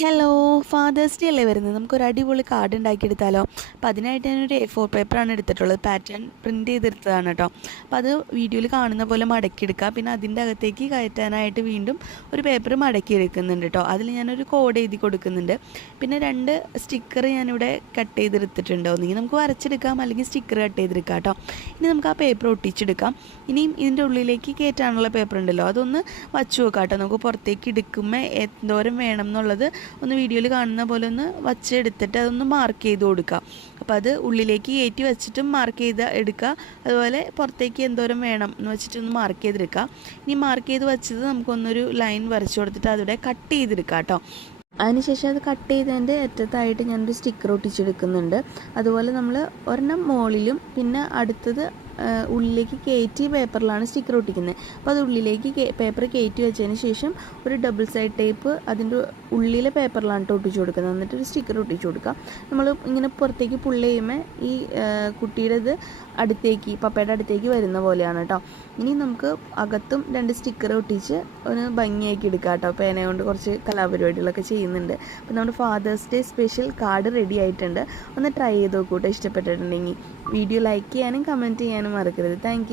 Hello, fathers day അല്ലേ വരുന്നത്. നമുക്കൊരു അടിപൊളി കാർഡ് ഉണ്ടാക്കിയെടുത്താലോ. അപ്പോൾ അതിനായിട്ട് ഞാനൊരു A4 പേപ്പറാണ് എടുത്തിട്ടുള്ളത്. പാറ്റേൺ പ്രിൻറ്റ് ചെയ്തെടുത്തതാണ് കേട്ടോ. അപ്പോൾ അത് വീഡിയോയിൽ കാണുന്ന പോലെ മടക്കിയെടുക്കുക. പിന്നെ അതിൻ്റെ അകത്തേക്ക് കയറ്റാനായിട്ട് വീണ്ടും ഒരു പേപ്പർ മടക്കിയെടുക്കുന്നുണ്ട് കേട്ടോ. അതിൽ ഞാനൊരു കോഡ് എഴുതി കൊടുക്കുന്നുണ്ട്. പിന്നെ 2 സ്റ്റിക്കർ ഞാനിവിടെ കട്ട് ചെയ്തെടുത്തിട്ടുണ്ട്. ഒന്നെങ്കിൽ നമുക്ക് വരച്ചെടുക്കാം, അല്ലെങ്കിൽ സ്റ്റിക്കർ കട്ട് ചെയ്തെടുക്കാം കേട്ടോ. ഇനി നമുക്ക് ആ പേപ്പർ ഒട്ടിച്ചെടുക്കാം. ഇനിയും ഇതിൻ്റെ ഉള്ളിലേക്ക് കയറ്റാനുള്ള പേപ്പർ ഉണ്ടല്ലോ, അതൊന്ന് വച്ചു നോക്കാം കേട്ടോ. നമുക്ക് പുറത്തേക്ക് എടുക്കുമ്പോൾ എന്തോരം വേണം എന്നുള്ളത് ഒന്ന് വീഡിയോയിൽ കാണുന്ന പോലെ ഒന്ന് വച്ചെടുത്തിട്ട് അതൊന്ന് മാർക്ക് ചെയ്ത് കൊടുക്കുക. അപ്പോൾ അത് ഉള്ളിലേക്ക് കയറ്റി വെച്ചിട്ടും മാർക്ക് ചെയ്ത് എടുക്കുക. അതുപോലെ പുറത്തേക്ക് എന്തോരം വേണം എന്ന് വെച്ചിട്ടൊന്ന് മാർക്ക് ചെയ്തെടുക്കുക. ഇനി മാർക്ക് ചെയ്ത് വെച്ചത് നമുക്കൊന്നൊരു ലൈൻ വരച്ചു കൊടുത്തിട്ട് അതിവിടെ കട്ട് ചെയ്തെടുക്കുക കേട്ടോ. അതിനുശേഷം അത് കട്ട് ചെയ്തതിൻ്റെ അറ്റത്തായിട്ട് ഞാനൊരു സ്റ്റിക്കർ ഒട്ടിച്ചെടുക്കുന്നുണ്ട്. അതുപോലെ നമ്മൾ ഒരെണ്ണം മുകളിലും പിന്നെ അടുത്തത് ഉള്ളിലേക്ക് കയറ്റി പേപ്പറിലാണ് സ്റ്റിക്കർ ഒട്ടിക്കുന്നത്. അപ്പോൾ അത് ഉള്ളിലേക്ക് പേപ്പർ കയറ്റി വെച്ചതിന് ശേഷം ഒരു ഡബിൾ സൈഡ് ടേപ്പ് അതിൻ്റെ ഉള്ളിലെ പേപ്പറിലാണ് ഒട്ടിച്ചു കൊടുക്കുന്നത്. എന്നിട്ട് ഒരു സ്റ്റിക്കർ ഒട്ടിച്ചു കൊടുക്കുക. നമ്മൾ ഇങ്ങനെ പുറത്തേക്ക് പുള്ളി ചെയ്യുമ്പോൾ ഈ കുട്ടിയുടെ ഇത് അടുത്തേക്ക് പപ്പയുടെ അടുത്തേക്ക് വരുന്ന പോലെയാണ് കേട്ടോ. ഇനി നമുക്ക് അകത്തും 2 സ്റ്റിക്കർ ഒട്ടിച്ച് ഒന്ന് ഭംഗിയാക്കി എടുക്കാം കേട്ടോ. പേന കൊണ്ട് കുറച്ച് കലാപരിപാടികളൊക്കെ ചെയ്യുന്നുണ്ട്. അപ്പോൾ നമ്മുടെ father's day special card ready ആയിട്ടുണ്ട്. ഒന്ന് ട്രൈ ചെയ്ത് നോക്കൂട്ടോ. ഇഷ്ടപ്പെട്ടിട്ടുണ്ടെങ്കിൽ വീഡിയോ ലൈക്ക് ചെയ്യാനും കമൻറ്റ് ചെയ്യാനും മറക്കരുത്. താങ്ക്